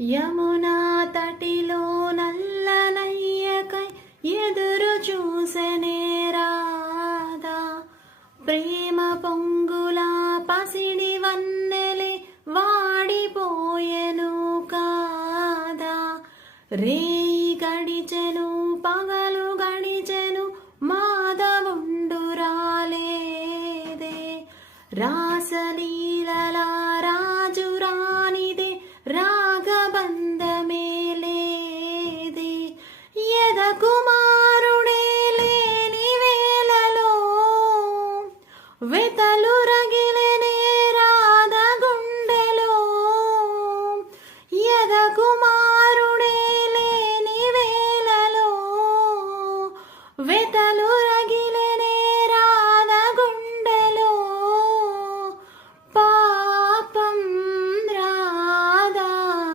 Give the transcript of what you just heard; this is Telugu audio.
యమునా తటిలో నల్లనయ్యకై ఎదురు చూసెనే రాధా. ప్రేమ పొంగుల పసిడి వన్నెలే వాడిపోయెను కాదా. రేయి గడిచెను పగ